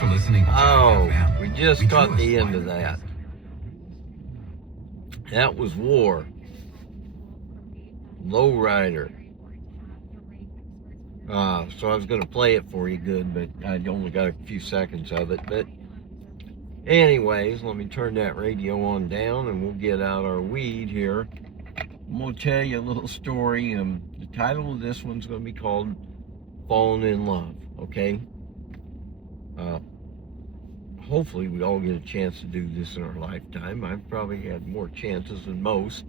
for listening. Oh, we just caught the end of that. That was War. Lowrider. So I was going to play it for you good, but I only got a few seconds of it. But anyways, let me turn that radio on down and we'll get out our weed here. I'm going to tell you a little story. The title of this one's going to be called Falling in Love, okay? Hopefully we all get a chance to do this in our lifetime. I've probably had more chances than most,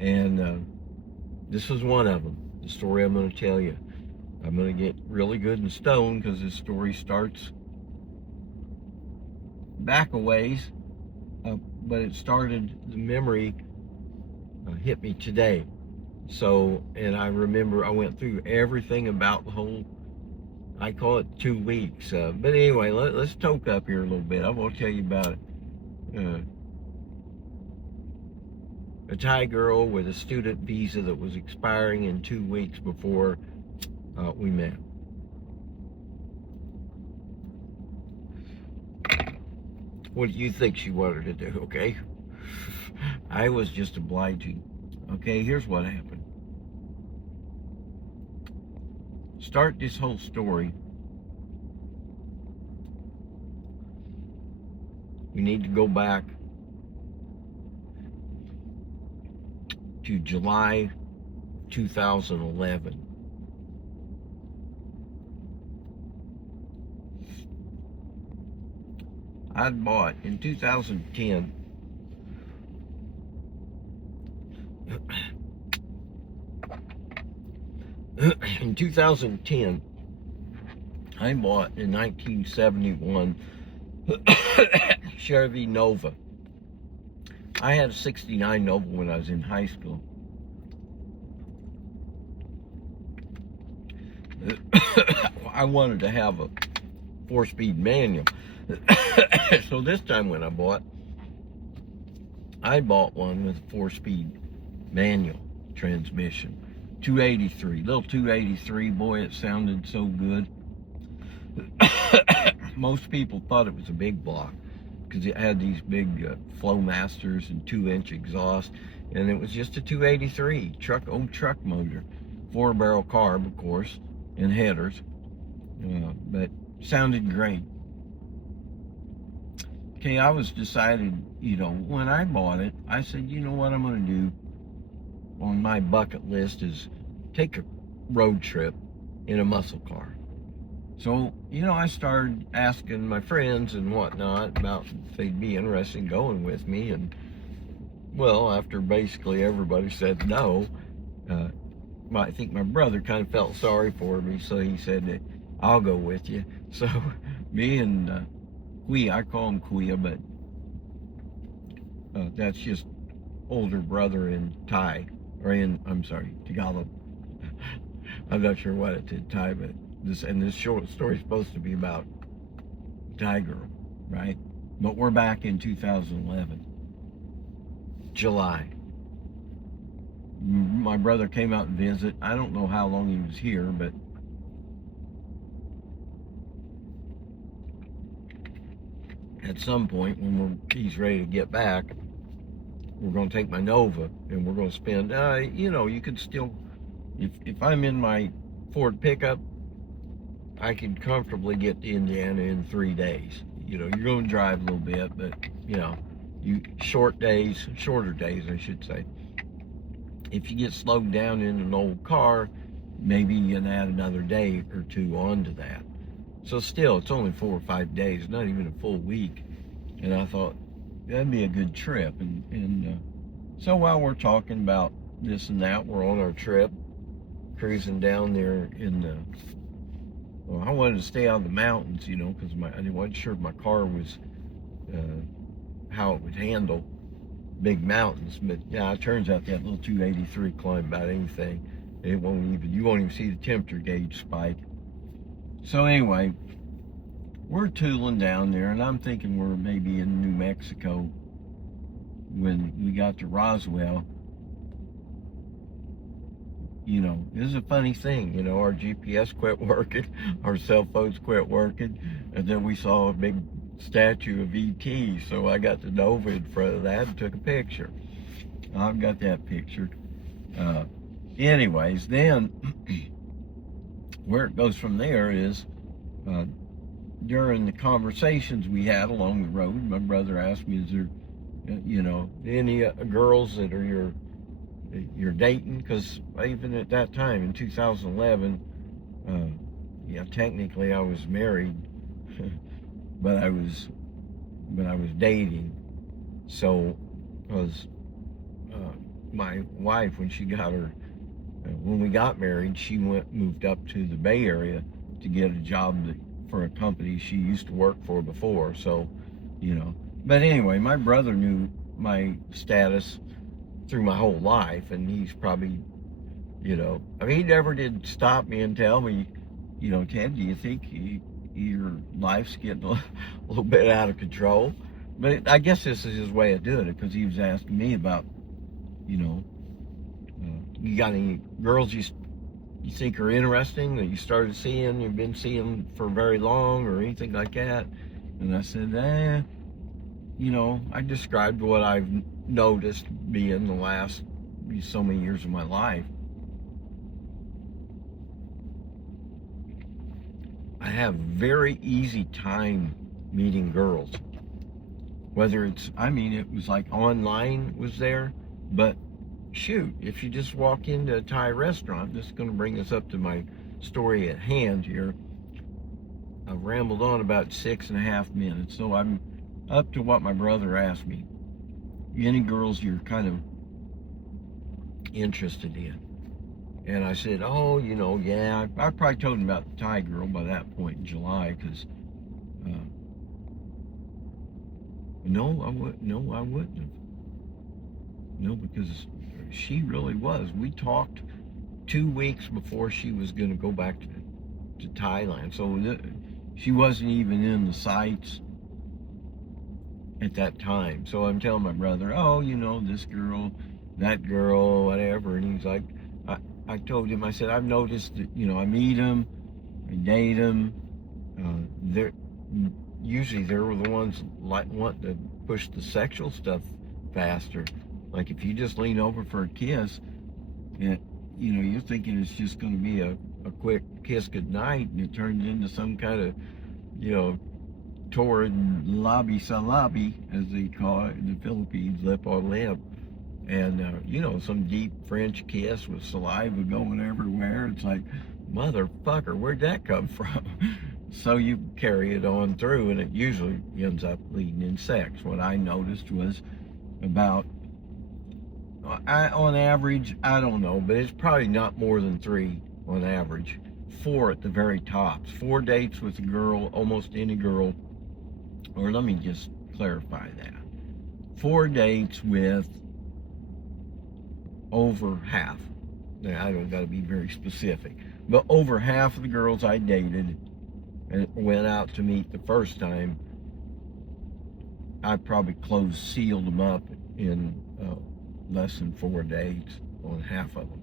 and this is one of them, the story I'm going to tell you. I'm going to get really good and stoned because this story starts back a ways, but it started, the memory hit me today. So, and I remember I went through everything about the whole, I call it 2 weeks. But anyway, let's toke up here a little bit. I will tell you about it. A Thai girl with a student visa that was expiring in 2 weeks before we met. What do you think she wanted to do, okay? I was just obliging. Okay, here's what happened. Start this whole story. We need to go back to July 2011. I'd bought in 2010 in 2010 I bought a 1971 Chevy Nova. I had a 69 Nova when I was in high school. I wanted to have a 4-speed manual. So this time when I bought one with a 4-speed manual transmission. 283, little 283, boy, it sounded so good. Most people thought it was a big block because it had these big Flowmasters and 2-inch exhaust, and it was just a 283 old truck motor, 4-barrel carb, of course, and headers, but sounded great. Okay, I was decided, when I bought it, I said, you know what I'm going to do on my bucket list is take a road trip in a muscle car. So, I started asking my friends and whatnot about if they'd be interested in going with me. And, well, after basically everybody said no, I think my brother kind of felt sorry for me, so he said, I'll go with you. So, me and Kuya, I call him Kuya, but that's just older brother in Thai, or Tagalog. I'm not sure what it's in Thai, but this short story is supposed to be about Thai girl, right? But we're back in 2011, July. My brother came out and visit. I don't know how long he was here, but at some point when he's ready to get back, we're going to take my Nova and we're going to spend, you could still, if I'm in my Ford pickup, I could comfortably get to Indiana in 3 days. You're going to drive a little bit, but, shorter days, I should say. If you get slowed down in an old car, maybe you can add another day or two onto that. So still, it's only 4 or 5 days, not even a full week. And I thought, that'd be a good trip. And so while we're talking about this and that, we're on our trip, cruising down there I wanted to stay out of the mountains, because I wasn't sure my car was, how it would handle big mountains. But yeah, it turns out that little 283 climb about anything. You won't even see the temperature gauge spike. So anyway, we're tooling down there, and I'm thinking we're maybe in New Mexico when we got to Roswell. you know, this is a funny thing. You know, our GPS quit working, our cell phones quit working, and then we saw a big statue of ET. So I got the Nova in front of that and took a picture. I've got that picture. Anyways, then where it goes from there is during the conversations we had along the road, my brother asked me, "Is there, you know, any girls that are you're dating?" Because even at that time in 2011, yeah, technically I was married, but I was dating. So, because my wife, when she got her, when we got married, she moved up to the Bay Area to get a job for a company she used to work for before. So, you know. But anyway, my brother knew my status through my whole life, and he's probably, you know, I mean, he never did stop me and tell me, you know, "Ted, do you think your life's getting a little bit out of control?" But I guess this is his way of doing it, because he was asking me about, you know, you got any girls you think are interesting that you started seeing, you've been seeing for very long, or anything like that? And I said, you know, I described what I've noticed being the last so many years of my life. I have very easy time meeting girls. Whether it's, I mean, it was like online was there, but shoot, if you just walk into a Thai restaurant, this is going to bring us up to my story at hand here. I've rambled on about 6.5 minutes, so I'm up to what my brother asked me. Any girls you're kind of interested in? And I said, "Oh, you know, yeah." I probably told him about the Thai girl by that point in July, because no, I wouldn't have. No, because she really was. We talked 2 weeks before she was going to go back to Thailand. So she wasn't even in the sights at that time. So I'm telling my brother, "Oh, you know, this girl, that girl, whatever." And he's like, I told him, I said, "I've noticed that, you know, I meet them, I date them. Usually they were the ones like want to push the sexual stuff faster. Like if you just lean over for a kiss, and you know, you're thinking it's just going to be a quick kiss goodnight, and it turns into some kind of, you know, torrid labi salabi, as they call it in the Philippines, lip on lip. And, you know, some deep French kiss with saliva going everywhere. It's like, motherfucker, where'd that come from?" So you carry it on through, and it usually ends up leading in sex. What I noticed was about, on average, I don't know, but it's probably not more than 3 on average. 4 at the very tops. 4 dates with a girl, almost any girl. Or let me just clarify that. 4 dates with over half. Now, I don't got to be very specific, but over half of the girls I dated and went out to meet the first time, I probably sealed them up in less than 4 dates on half of them.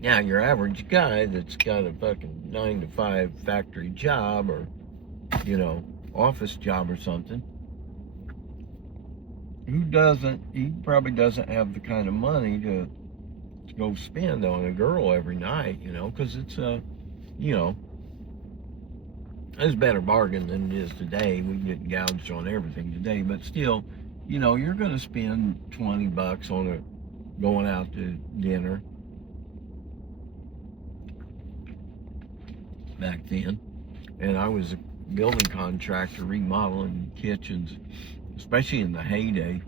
Now, your average guy that's got a fucking 9-to-5 factory job, or, you know, office job or something, he probably doesn't have the kind of money to go spend on a girl every night, you know, because it's you know, it's a better bargain than it is today. We get gouged on everything today, but still, you know, you're going to spend $20 on going out to dinner back then. And I was a building contractor, remodeling kitchens, especially in the heyday,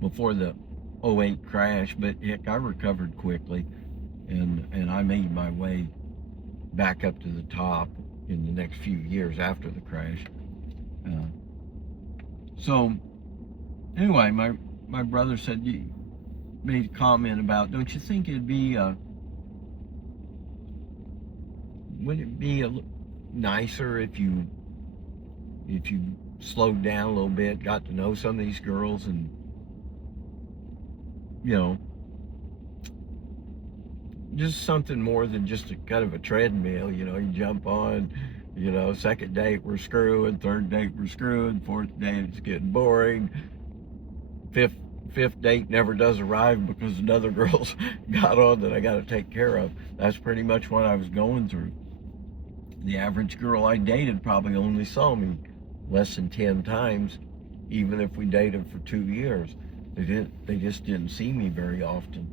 before the 2008 crash. But heck, I recovered quickly, and I made my way back up to the top in the next few years after the crash. So anyway, my brother said, you made a comment about, don't you think it'd be would it be nicer if you slowed down a little bit, got to know some of these girls, and you know, just something more than just a kind of a treadmill. You know, you jump on, you know, second date we're screwing, third date we're screwing, fourth date it's getting boring, fifth date never does arrive because another girl's got on that I got to take care of. That's pretty much what I was going through. The average girl I dated probably only saw me less than 10 times, even if we dated for 2 years. They just didn't see me very often.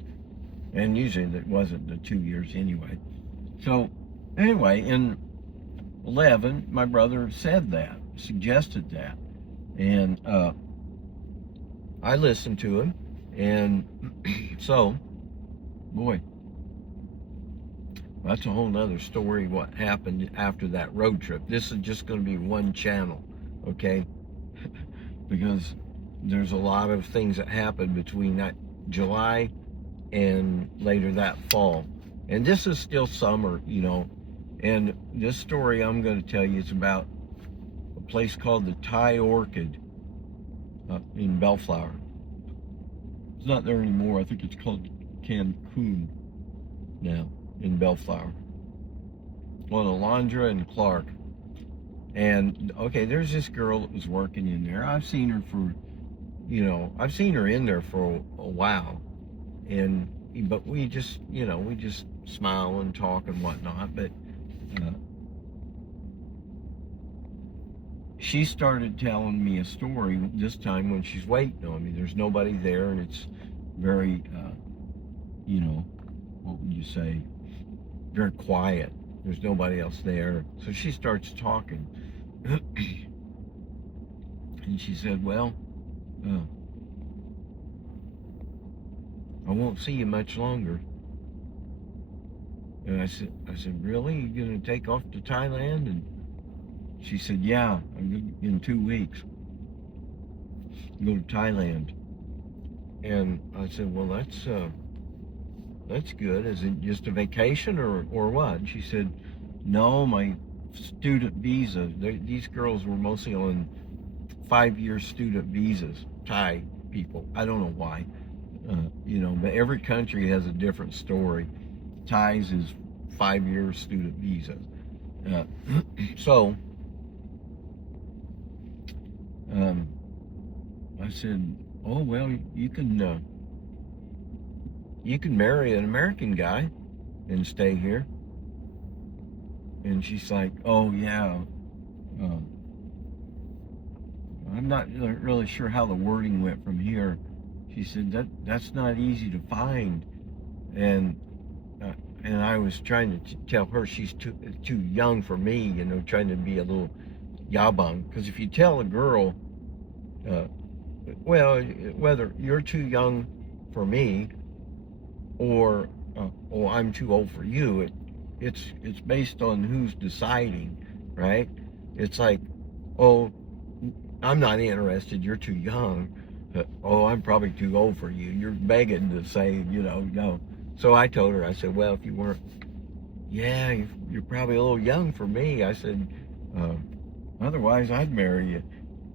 And usually it wasn't the 2 years anyway. So anyway, in 11, my brother said that, suggested that. And I listened to him. And so, boy, that's a whole nother story, what happened after that road trip. This is just going to be one channel, okay? Because there's a lot of things that happened between that July and later that fall. And this is still summer, you know. And this story I'm going to tell you is about a place called the Thai Orchid in Bellflower. It's not there anymore. I think it's called Cancun now in Bellflower. On Alondra and Clark. And okay, there's this girl that was working in there. I've seen her for, you know, I've seen her in there for a while. But we just, you know, we just smile and talk and whatnot. But she started telling me a story this time when she's waiting on me. There's nobody there, and it's very, you know, what would you say? Very quiet. There's nobody else there. So she starts talking. And she said, well, I won't see you much longer. And I said, really? You gonna take off to Thailand? And she said, yeah, I'm in 2 weeks. Go to Thailand. And I said, well, that's good. Is it just a vacation or what? And she said, no, my student visa. These girls were mostly on 5-year student visas, Thai people. I don't know why. You know, but every country has a different story. Thai's is 5-year student visas. So I said, oh, well, you can marry an American guy and stay here. And she's like, oh, yeah. I'm not really sure how the wording went from here. She said, that's not easy to find. And I was trying to tell her she's too young for me, you know, trying to be a little yabang. Because if you tell a girl, well, whether you're too young for me or I'm too old for you, it's based on who's deciding, right? It's like, oh, I'm not interested, you're too young. Oh, I'm probably too old for you. You're begging to say, you know, no. So I told her, I said, well, if you weren't, yeah, you're probably a little young for me. I said, otherwise I'd marry you.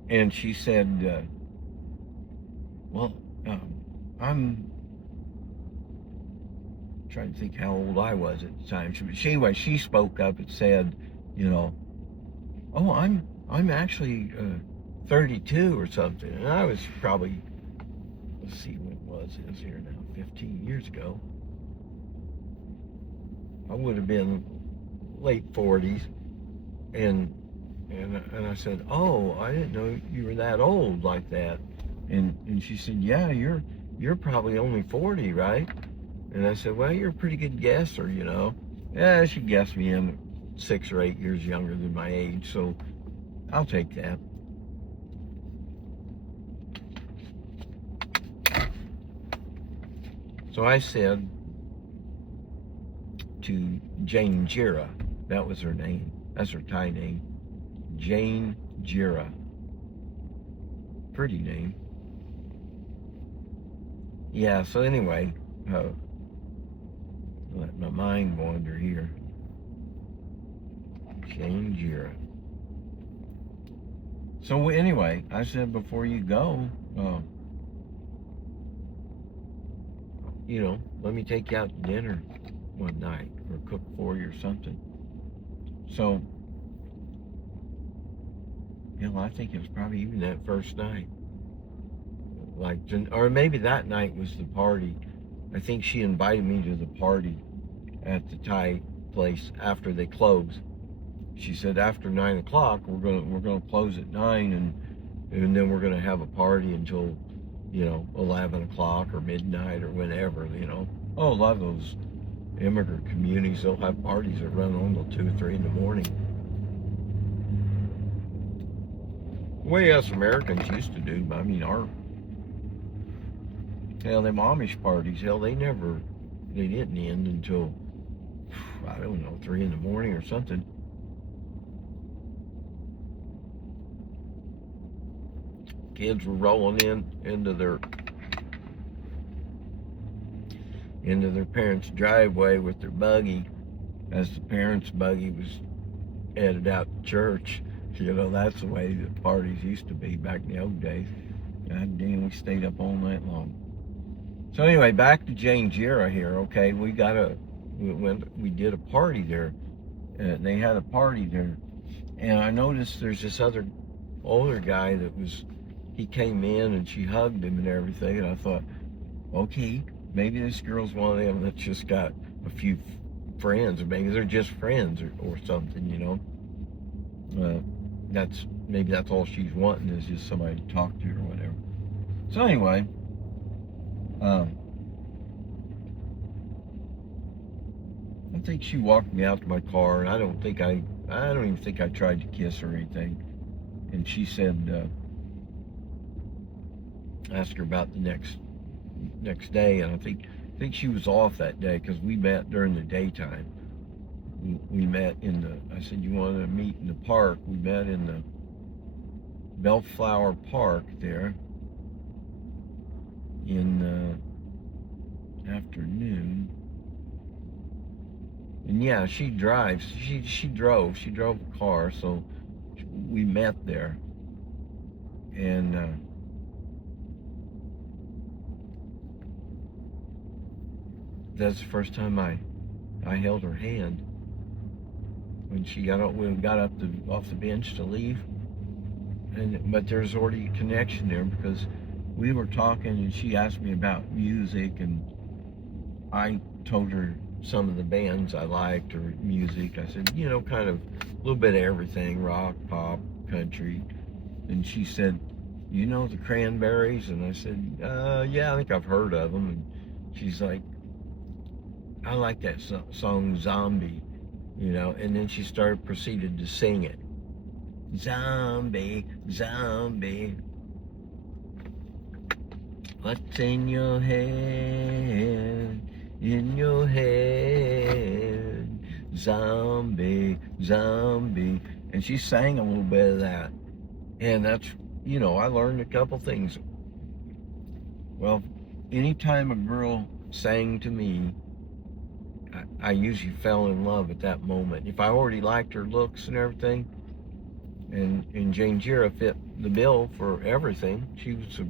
And she said, well, I'm trying to think how old I was at the time. Anyway, she spoke up and said, you know, oh, I'm actually 32 or something. And I was probably, let's see when it was. It's here now, 15 years ago. I would have been late 40s. And I said, oh, I didn't know you were that old like that. And she said, yeah, you're probably only 40, right? And I said, well, you're a pretty good guesser, you know. Yeah, she guessed me in 6 or 8 years younger than my age, so I'll take that. So I said to Jane Jira, that was her name, that's her Thai name, Jane Jira. Pretty name. Yeah, so anyway, let my mind wander here. Jane Jira. So anyway, I said, before you go, you know, let me take you out to dinner one night or cook for you or something. So, you know, I think it was probably even that first night. Like, or maybe that night was the party. I think she invited me to the party at the Thai place after they closed. She said after 9 o'clock we're gonna close at 9, and then we're gonna have a party until, you know, 11 o'clock or midnight or whenever, you know. Oh, a lot of those immigrant communities, they'll have parties that run on till 2 or 3 in the morning. The way us Americans used to do. I mean, them Amish parties, they didn't end until, I don't know, 3 in the morning or something. Kids were rolling into their parents' driveway with their buggy, as the parents' buggy was headed out to church. You know, that's the way the parties used to be back in the old days. God damn, we stayed up all night long. So anyway, back to Jane Jira here. Okay, we did a party there. They had a party there, and I noticed there's this other older guy he came in and she hugged him and everything, and I thought, okay, maybe this girl's one of them that's just got a few friends, or maybe they're just friends or something, you know. Maybe that's all she's wanting, is just somebody to talk to or whatever. So anyway, I think she walked me out to my car, and I don't even think I tried to kiss her or anything. And she said, ask her about the next day, and I think she was off that day because we met during the daytime. We met I said, you want to meet in the park? We met in the Bellflower Park there in the afternoon. And yeah, she drives. She drove a car, so we met there. And that's the first time I held her hand when we got up off the bench to leave. But there's already a connection there because we were talking, and she asked me about music, and I told her some of the bands I liked, or music. I said, you know, kind of a little bit of everything, rock, pop, country. And she said, you know the Cranberries? And I said, yeah, I think I've heard of them. And she's like, I like that song Zombie, you know. And then she proceeded to sing it. Zombie, zombie, what's in your head? In your head, zombie, zombie. And she sang a little bit of that. And that's, you know, I learned a couple things. Well, anytime a girl sang to me, I usually fell in love at that moment. If I already liked her looks and everything, and Jane Jira fit the bill for everything. She was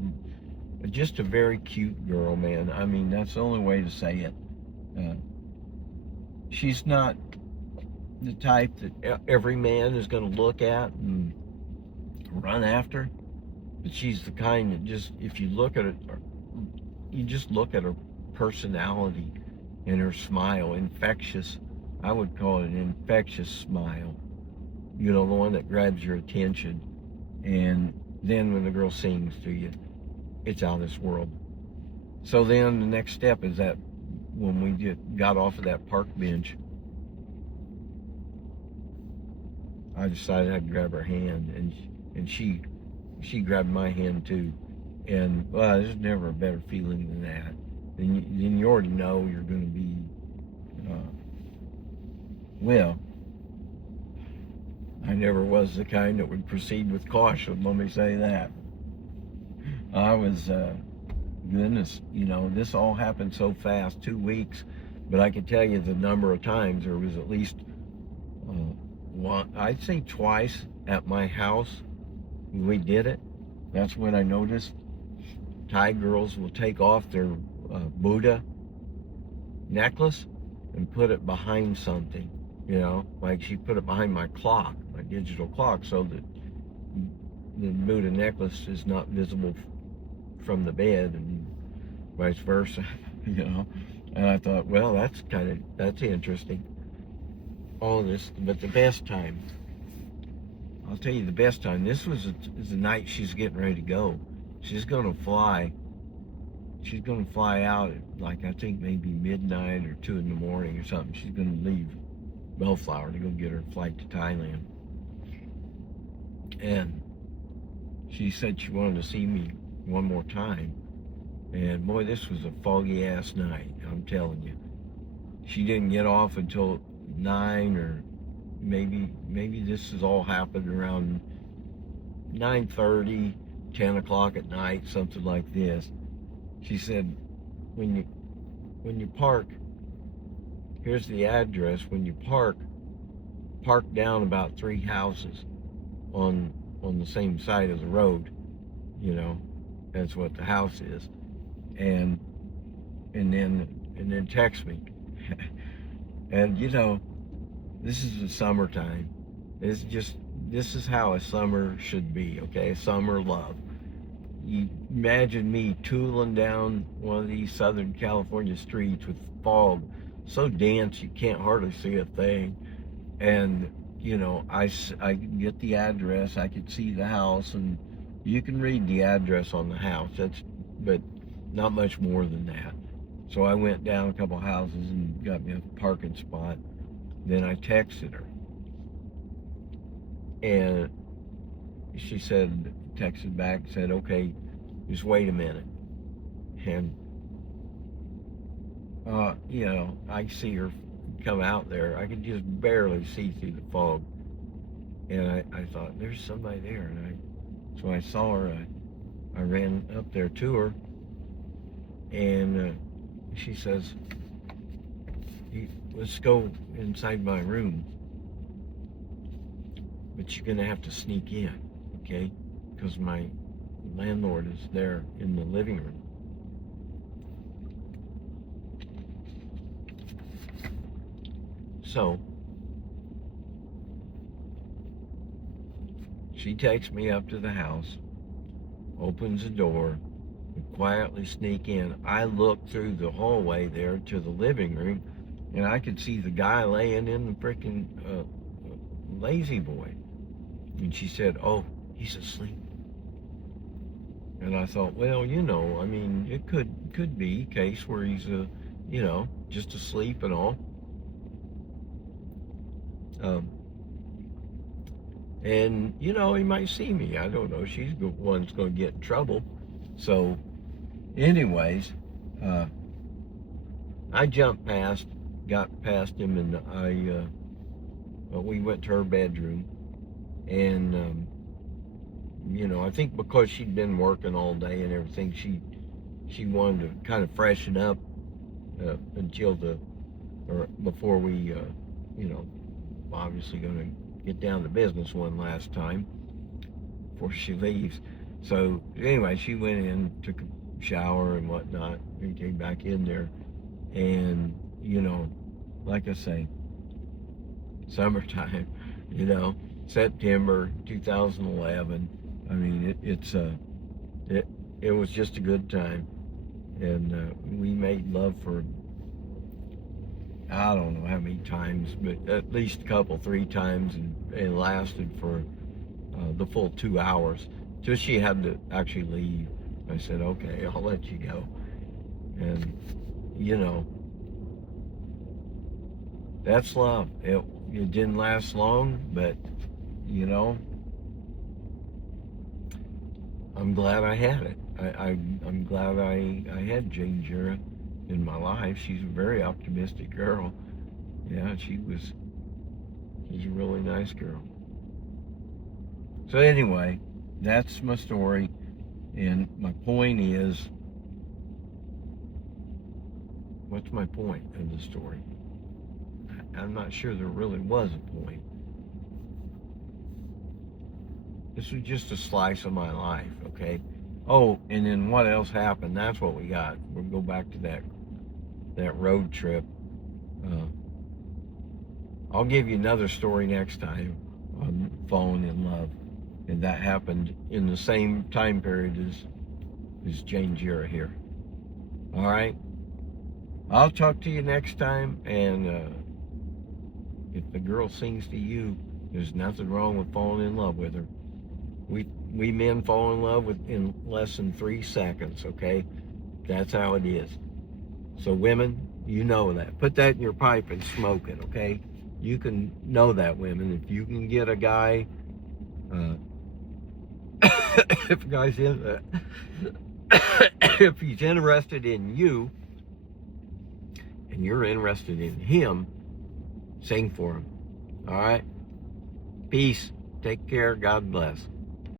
just a very cute girl, man. I mean, that's the only way to say it. She's not the type that every man is going to look at and run after, but she's the kind that just, if you look at it, you just look at her personality and her smile, infectious. I would call it an infectious smile. You know, the one that grabs your attention. And then when the girl sings to you, it's out of this world. So then the next step is that when we got off of that park bench, I decided I'd grab her hand, and she grabbed my hand too. And well, there's never a better feeling than that. Then you already know you're going to be, well, I never was the kind that would proceed with caution, let me say that. I was, goodness, you know, this all happened so fast, 2 weeks, but I can tell you the number of times there was at least, I'd say twice at my house when we did it, that's when I noticed Thai girls will take off their Buddha necklace and put it behind something, like she put it behind my clock, my digital clock, so that the Buddha necklace is not visible from the bed and vice versa, And I thought, well, that's interesting. All of this, but the best time, I'll tell you the best time. This is the night she's getting ready to go. She's gonna fly. She's gonna fly out at, like, I think maybe midnight or 2 in the morning or something. She's gonna leave Bellflower to go get her flight to Thailand. And she said she wanted to see me one more time. And boy, this was a foggy ass night, I'm telling you. She didn't get off until 9, or maybe this has all happened around 9:30, 10 o'clock at night, something like this. She said, when you park, here's the address. When you park down about 3 houses on the same side of the road. That's what the house is. And then text me. And this is the summertime. This is how a summer should be, okay? Summer love. You imagine me tooling down one of these Southern California streets with fog so dense you can't hardly see a thing. And I could get the address, I could see the house, and you can read the address on the house. But not much more than that. So I went down a couple houses and got me a parking spot. Then I texted her, and she texted back, said, okay, just wait a minute. And I see her come out there. I could just barely see through the fog. And I thought, there's somebody there. So I saw her. I ran up there to her, and she says, let's go inside my room, but you're going to have to sneak in, okay? Because my landlord is there in the living room. So she takes me up to the house, opens the door, and quietly sneak in. I look through the hallway there to the living room, and I could see the guy laying in the freaking lazy boy. And she said, oh, he's asleep. And I thought, well, it could be a case where he's just asleep and all. And he might see me. I don't know. She's the one that's going to get in trouble. So, anyways, I got past him, and we went to her bedroom, and I think because she'd been working all day and everything, she wanted to kind of freshen up before we obviously going to get down to business one last time before she leaves. So anyway, she went in, took a shower and whatnot, and came back in there. And like I say, summertime, September 2011. I mean, it was just a good time, and we made love for, I don't know how many times, but at least a couple, 3 times, and it lasted for the full 2 hours till she had to actually leave. I said, okay, I'll let you go. And that's love. It didn't last long, but I'm glad I had it. I'm glad I had Jane Jura in my life. She's a very optimistic girl. Yeah, she's a really nice girl. So anyway, that's my story, and my point is, what's my point of the story? I'm not sure there really was a point. This was just a slice of my life, okay? Oh, and then what else happened? That's what we got. We'll go back to that road trip. Uh, I'll give you another story next time on falling in love. And that happened in the same time period as Jane Jira here. All right? I'll talk to you next time. And if the girl sings to you, there's nothing wrong with falling in love with her. We men fall in love in less than 3 seconds, okay? That's how it is. So women, you know that. Put that in your pipe and smoke it, okay? You can know that, women. If you can get a guy, if a guy's if he's interested in you and you're interested in him, sing for him. All right? Peace. Take care. God bless.